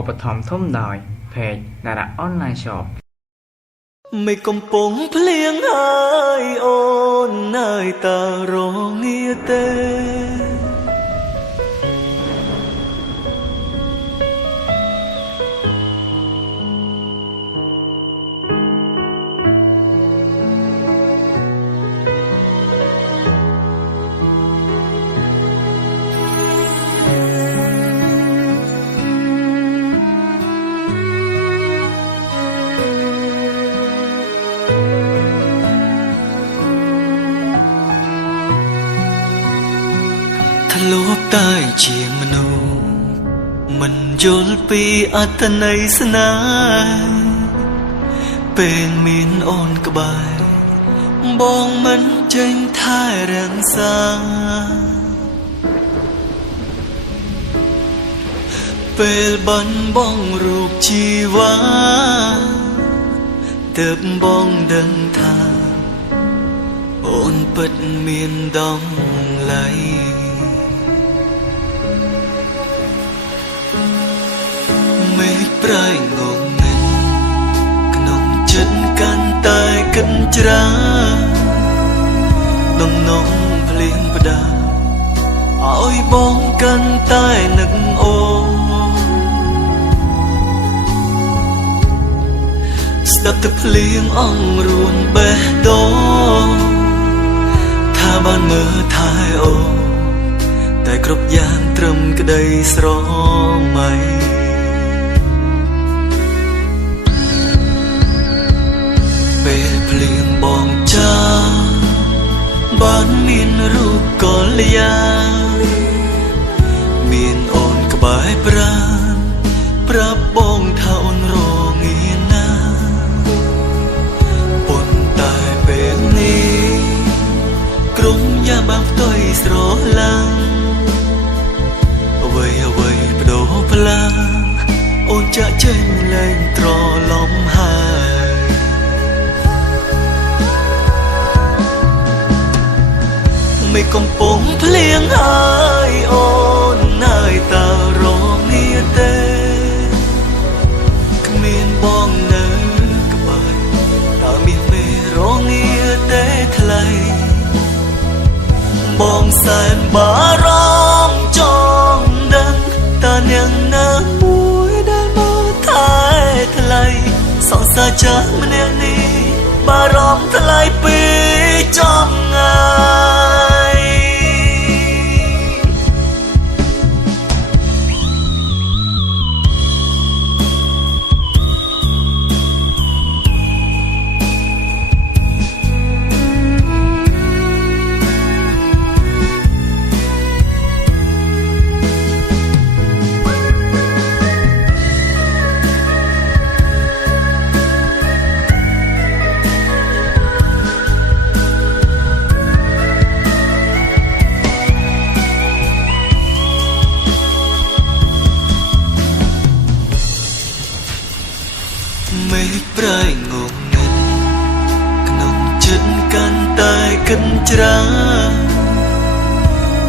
ឧបត្ថម្ភធំដោយ Page Dara Online Shop ไม่កំពុងភ្លៀងហើយអូននៅតើរងាទេធ្លាប់តែជាមនុស្សមិនយល់ពីអត្ថន័យស្នេហ៍ពេលមានអូនក្បែរបងមិនចេញថែរក្សាពេលបាត់បង់រូបជីវ៉ាទើបបងដឹងថាអូនពិតមានតម្លៃមេឃប្រែងងឹតក្នុងចិត្តកាន់តែកិនច្រាដំណងភ្លៀងផ្ដាឲ្យបងកាន់តែនឹកអូស្ដាប់ទឹកភ្លៀងអង្រួនបេះដូងថាបានមើលថែអូតែគ្រប់យ៉ាងត្រឹមក្តីស្រមៃពេលភ្លៀងបងចាបានមានរូបកល្យាមានអូនក្បែរប្រាណប្រាប់បងថាអូនរងាណាប៉ុន្តែពេលនេះក្រុមយ៉ាបាំផ្ទុយស្រឡាំងអ្វីអ្វីបដូរផ្លាអូនចាក់ចេញលែងត្រឡំហើយไม่កំពុងភ្លៀងហើយអូននៅតើរងាទេគ្មានបងនៅក្បែរតើមានមេរងាទេថ្លៃបងសែនបារម្ភចង់ដឹងតើនាងណាមួយដែលមកថែថ្លៃសង្សារចាស់ម្នាក់នេះបារម្ភថ្លៃពីចំងាយមេឃប្រែងងឹតក្នុងចិត្តកាន់តែកិនច្រា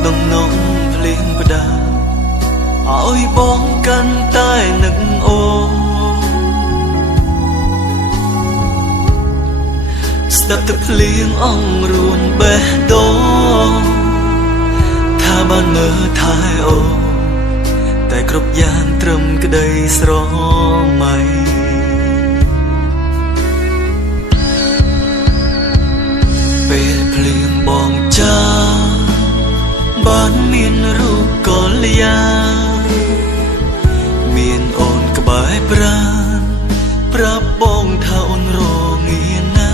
ដំណងភ្លៀងផ្ដាឲ្យបងកាន់តែនឹកអូស្ដាប់ទឹកភ្លៀងអង្រួនបេះដូងថាបានមើលថែអូតែគ្រប់យ៉ាងត្រឹមក្តីស្រមៃពេលភ្លៀងបងចាបានមានរូបកល្យាមានអូនក្បែរប្រាណប្រាប់បងថាអូនរងាណា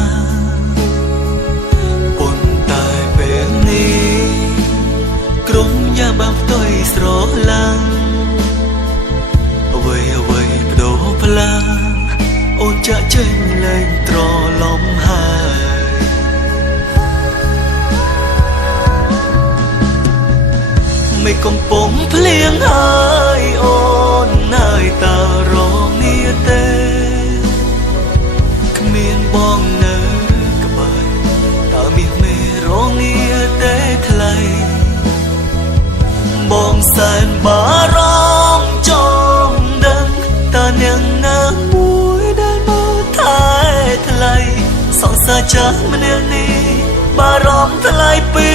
ប៉ុន្តែពេលនេះក្រុមយ៉ាបាំផ្ទុយស្រឡាំងអ្វីអ្វីបដូរផ្លាអូនចាក់ចេញលែងត្រឡំហើយไม่កំពុងភ្លៀងហើយអូននៅតើរងាទេគ្មានបងនៅក្បែរតើមានមេរងាទេថ្លៃបងសែនបារម្ភចង់ដឹង សាចាស់ម្នាក់នេះបារម្ភថ្លៃពី